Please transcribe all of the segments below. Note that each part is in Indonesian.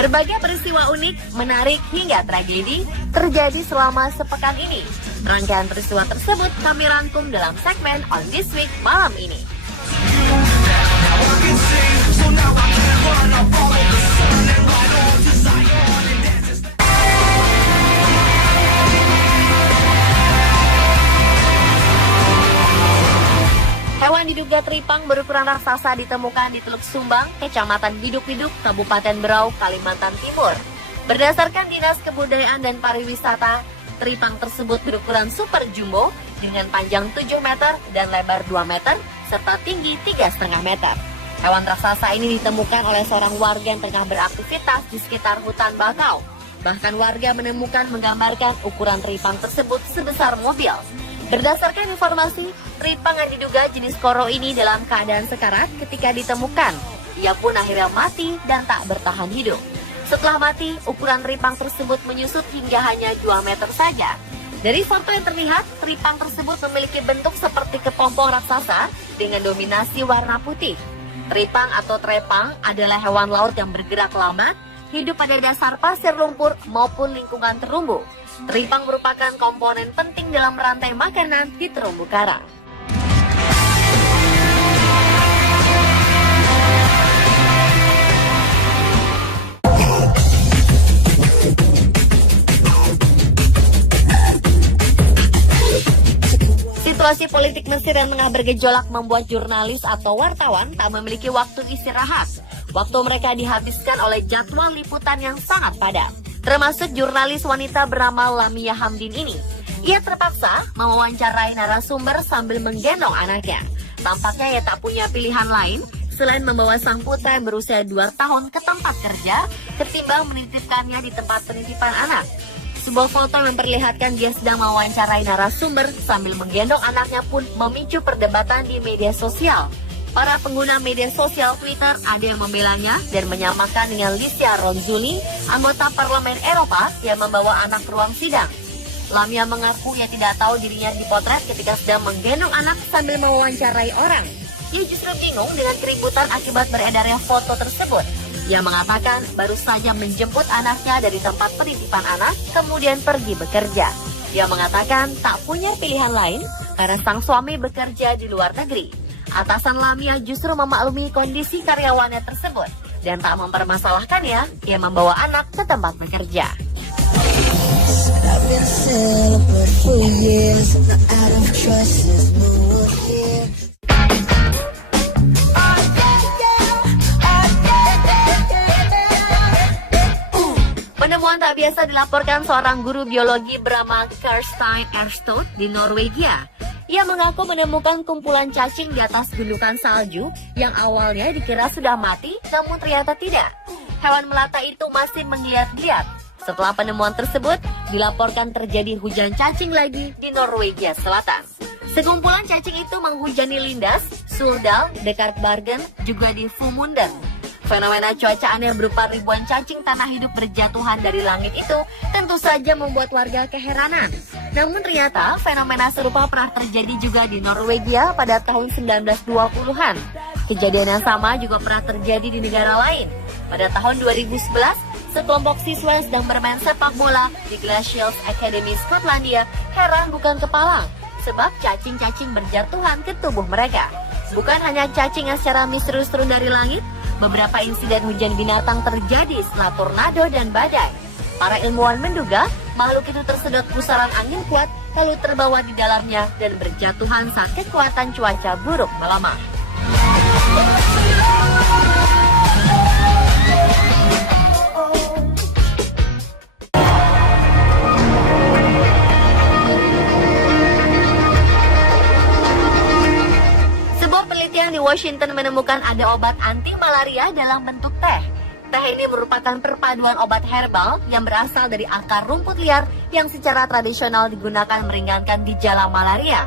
Berbagai peristiwa unik, menarik hingga tragedi terjadi selama sepekan ini. Rangkaian peristiwa tersebut kami rangkum dalam segmen On This Week malam ini. Hewan diduga teripang berukuran raksasa ditemukan di Teluk Sumbang, Kecamatan Biduk-Biduk, Kabupaten Berau, Kalimantan Timur. Berdasarkan Dinas Kebudayaan dan Pariwisata, teripang tersebut berukuran super jumbo dengan panjang 7 meter dan lebar 2 meter serta tinggi 3,5 meter. Hewan raksasa ini ditemukan oleh seorang warga yang tengah beraktivitas di sekitar hutan bakau. Bahkan warga menemukan menggambarkan ukuran teripang tersebut sebesar mobil. Berdasarkan informasi, teripang yang diduga jenis koro ini dalam keadaan sekarat ketika ditemukan. Ia pun akhirnya mati dan tak bertahan hidup. Setelah mati, ukuran teripang tersebut menyusut hingga hanya 2 meter saja. Dari foto yang terlihat, teripang tersebut memiliki bentuk seperti kepompong raksasa dengan dominasi warna putih. Teripang atau trepang adalah hewan laut yang bergerak lambat, hidup pada dasar pasir lumpur maupun lingkungan terumbu. Teripang merupakan komponen penting dalam rantai makanan di terumbu karang. Situasi politik Mesir yang tengah bergejolak membuat jurnalis atau wartawan tak memiliki waktu istirahat. Waktu mereka dihabiskan oleh jadwal liputan yang sangat padat. Termasuk jurnalis wanita bernama Lamia Hamdin ini. Ia terpaksa mewawancarai narasumber sambil menggendong anaknya. Tampaknya ia tak punya pilihan lain selain membawa sang putra yang berusia 2 tahun ke tempat kerja ketimbang menitipkannya di tempat penitipan anak. Sebuah foto memperlihatkan dia sedang mewawancarai narasumber sambil menggendong anaknya pun memicu perdebatan di media sosial. Para pengguna media sosial Twitter ada yang membelanya dan menyamakan dengan Licia Ronzulli, anggota Parlemen Eropa yang membawa anak ke ruang sidang. Lamia mengaku ia tidak tahu dirinya dipotret ketika sedang menggendong anak sambil mewawancarai orang. Ia justru bingung dengan keributan akibat beredarnya foto tersebut. Ia mengatakan baru saja menjemput anaknya dari tempat penitipan anak, kemudian pergi bekerja. Ia mengatakan tak punya pilihan lain karena sang suami bekerja di luar negeri. Atasan Lamia justru memaklumi kondisi karyawannya tersebut dan tak mempermasalahkannya. Ia membawa anak ke tempat bekerja. Penemuan tak biasa dilaporkan seorang guru biologi bernama Karstein Erstad di Norwegia. Ia mengaku menemukan kumpulan cacing di atas gundukan salju yang awalnya dikira sudah mati, namun ternyata tidak. Hewan melata itu masih menggeliat-geliat. Setelah penemuan tersebut, dilaporkan terjadi hujan cacing lagi di Norwegia Selatan. Sekumpulan cacing itu menghujani Lindas, Suldal, Dekartbergen, juga di Fumunden. Fenomena cuaca aneh berupa ribuan cacing tanah hidup berjatuhan dari langit itu tentu saja membuat warga keheranan. Namun ternyata fenomena serupa pernah terjadi juga di Norwegia pada tahun 1920-an. Kejadian yang sama juga pernah terjadi di negara lain. Pada tahun 2011, sekelompok siswa yang sedang bermain sepak bola di Glacial Academy Skotlandia heran bukan kepalang sebab cacing-cacing berjatuhan ke tubuh mereka. Bukan hanya cacing yang secara misterius turun dari langit, beberapa insiden hujan binatang terjadi setelah tornado dan badai. Para ilmuwan menduga makhluk itu tersedot pusaran angin kuat lalu terbawa di dalamnya dan berjatuhan saat kekuatan cuaca buruk melemah. Sebuah penelitian di Washington menemukan ada obat anti malaria dalam bentuk teh. Teh ini merupakan perpaduan obat herbal yang berasal dari akar rumput liar yang secara tradisional digunakan meringankan gejala malaria.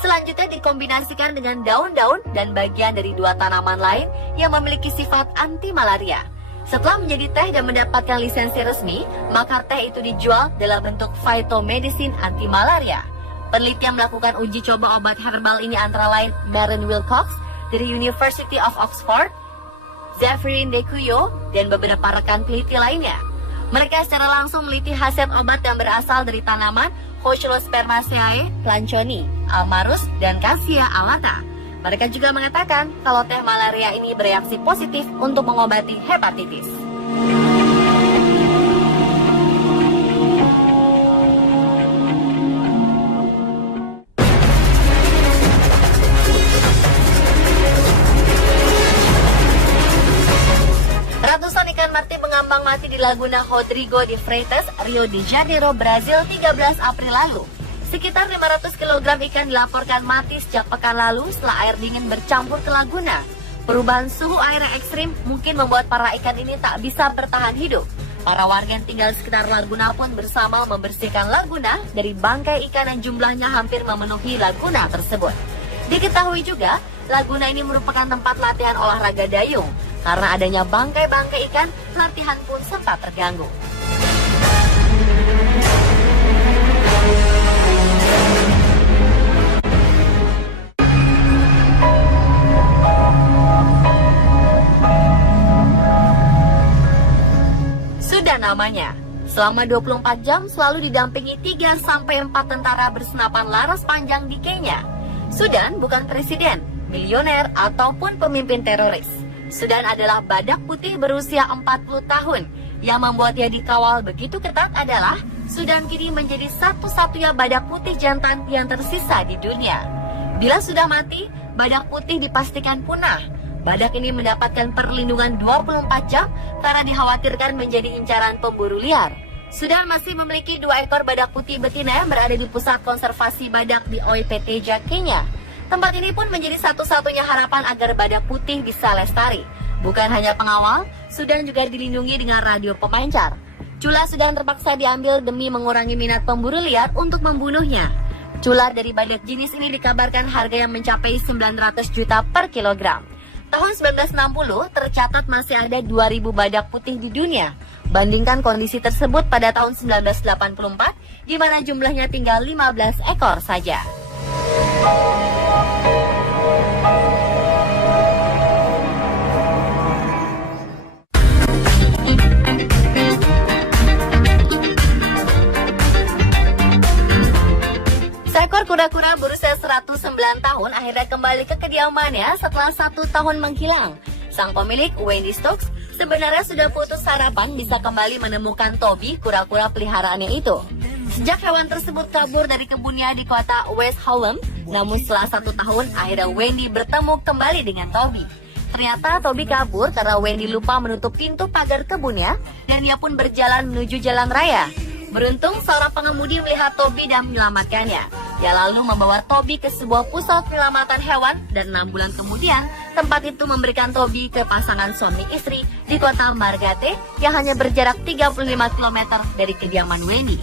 Selanjutnya dikombinasikan dengan daun-daun dan bagian dari 2 tanaman lain yang memiliki sifat anti malaria. Setelah menjadi teh dan mendapatkan lisensi resmi, maka teh itu dijual dalam bentuk phytomedicine anti malaria. Peneliti yang melakukan uji coba obat herbal ini antara lain Maren Wilcox dari University of Oxford, Zefrin Dekuyo, dan beberapa rekan peneliti lainnya. Mereka secara langsung meneliti khasiat obat yang berasal dari tanaman Hochulospermaceae planchoni, Almarus, dan Cassia alata. Mereka juga mengatakan kalau teh malaria ini bereaksi positif untuk mengobati hepatitis. Ratusan ikan marti mengambang mati di Laguna Rodrigo de Freitas, Rio de Janeiro, Brazil 13 April lalu. Sekitar 500 kg ikan dilaporkan mati sejak pekan lalu setelah air dingin bercampur ke laguna. Perubahan suhu air yang ekstrim mungkin membuat para ikan ini tak bisa bertahan hidup. Para warga yang tinggal di sekitar laguna pun bersama membersihkan laguna dari bangkai ikan yang jumlahnya hampir memenuhi laguna tersebut. Diketahui juga, laguna ini merupakan tempat latihan olahraga dayung. Karena adanya bangkai-bangkai ikan, latihan pun sempat terganggu. Sudah namanya, selama 24 jam selalu didampingi 3-4 tentara bersenapan laras panjang di Kenya. Sudan bukan presiden, milioner, ataupun pemimpin teroris. Sudan adalah badak putih berusia 40 tahun. Yang membuatnya dikawal begitu ketat adalah Sudan kini menjadi satu-satunya badak putih jantan yang tersisa di dunia. Bila sudah mati, badak putih dipastikan punah. Badak ini mendapatkan perlindungan 24 jam karena dikhawatirkan menjadi incaran pemburu liar. Sudan masih memiliki 2 ekor badak putih betina yang berada di pusat konservasi badak di Oipeteja, Kenya. Tempat ini pun menjadi satu-satunya harapan agar badak putih bisa lestari. Bukan hanya pengawal, Sudan juga dilindungi dengan radio pemancar. Cula Sudan terpaksa diambil demi mengurangi minat pemburu liar untuk membunuhnya. Cula dari badak jenis ini dikabarkan harga yang mencapai 900 juta per kilogram. Tahun 1960 tercatat masih ada 2.000 badak putih di dunia. Bandingkan kondisi tersebut pada tahun 1984, di mana jumlahnya tinggal 15 ekor saja. Seekor kura-kura berusia 109 tahun akhirnya kembali ke kediamannya setelah 1 tahun menghilang. Sang pemilik, Wendy Stokes, sebenarnya sudah putus harapan bisa kembali menemukan Toby, kura-kura peliharaannya itu. Sejak hewan tersebut kabur dari kebunnya di kota West Holland, namun setelah 1 tahun, akhirnya Wendy bertemu kembali dengan Toby. Ternyata Toby kabur karena Wendy lupa menutup pintu pagar kebunnya, dan dia pun berjalan menuju jalan raya. Beruntung seorang pengemudi melihat Toby dan menyelamatkannya. Dia lalu membawa Toby ke sebuah pusat penyelamatan hewan dan 6 bulan kemudian tempat itu memberikan Toby ke pasangan suami istri di kota Margate yang hanya berjarak 35 km dari kediaman Wendy.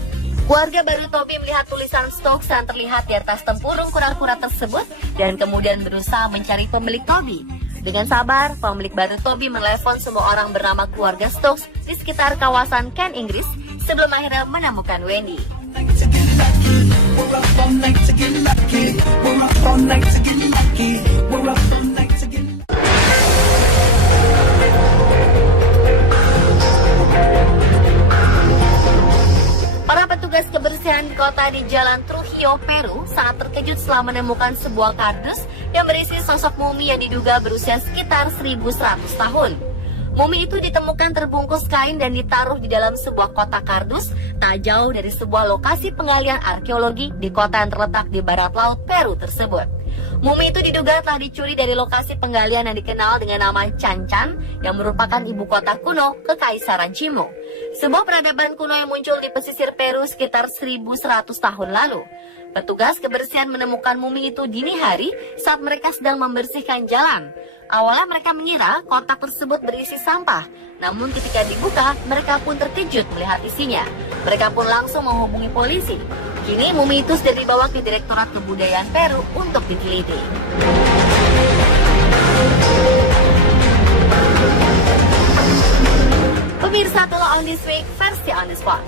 Keluarga baru Toby melihat tulisan Stokes yang terlihat di atas tempurung kura-kura tersebut dan kemudian berusaha mencari pemilik Toby. Dengan sabar, pemilik baru Toby menelepon semua orang bernama keluarga Stokes di sekitar kawasan Kent, Inggris sebelum akhirnya menemukan Wendy. Para petugas kebersihan di kota di Jalan Trujillo, Peru sangat terkejut setelah menemukan sebuah kardus yang berisi sosok mumi yang diduga berusia sekitar 1100 tahun. Mumi itu ditemukan terbungkus kain dan ditaruh di dalam sebuah kotak kardus tak jauh dari sebuah lokasi penggalian arkeologi di kota yang terletak di barat laut Peru tersebut. Mumi itu diduga telah dicuri dari lokasi penggalian yang dikenal dengan nama Cancan yang merupakan ibu kota kuno Kekaisaran Chimo. Sebuah peradaban kuno yang muncul di pesisir Peru sekitar 1100 tahun lalu. Petugas kebersihan menemukan mumi itu dini hari saat mereka sedang membersihkan jalan. Awalnya mereka mengira kotak tersebut berisi sampah, namun ketika dibuka, mereka pun terkejut melihat isinya. Mereka pun langsung menghubungi polisi. Kini mumi itu sudah dibawa ke Direktorat Kebudayaan Peru untuk diteliti. Pemirsa, telah on this week versi on the spot.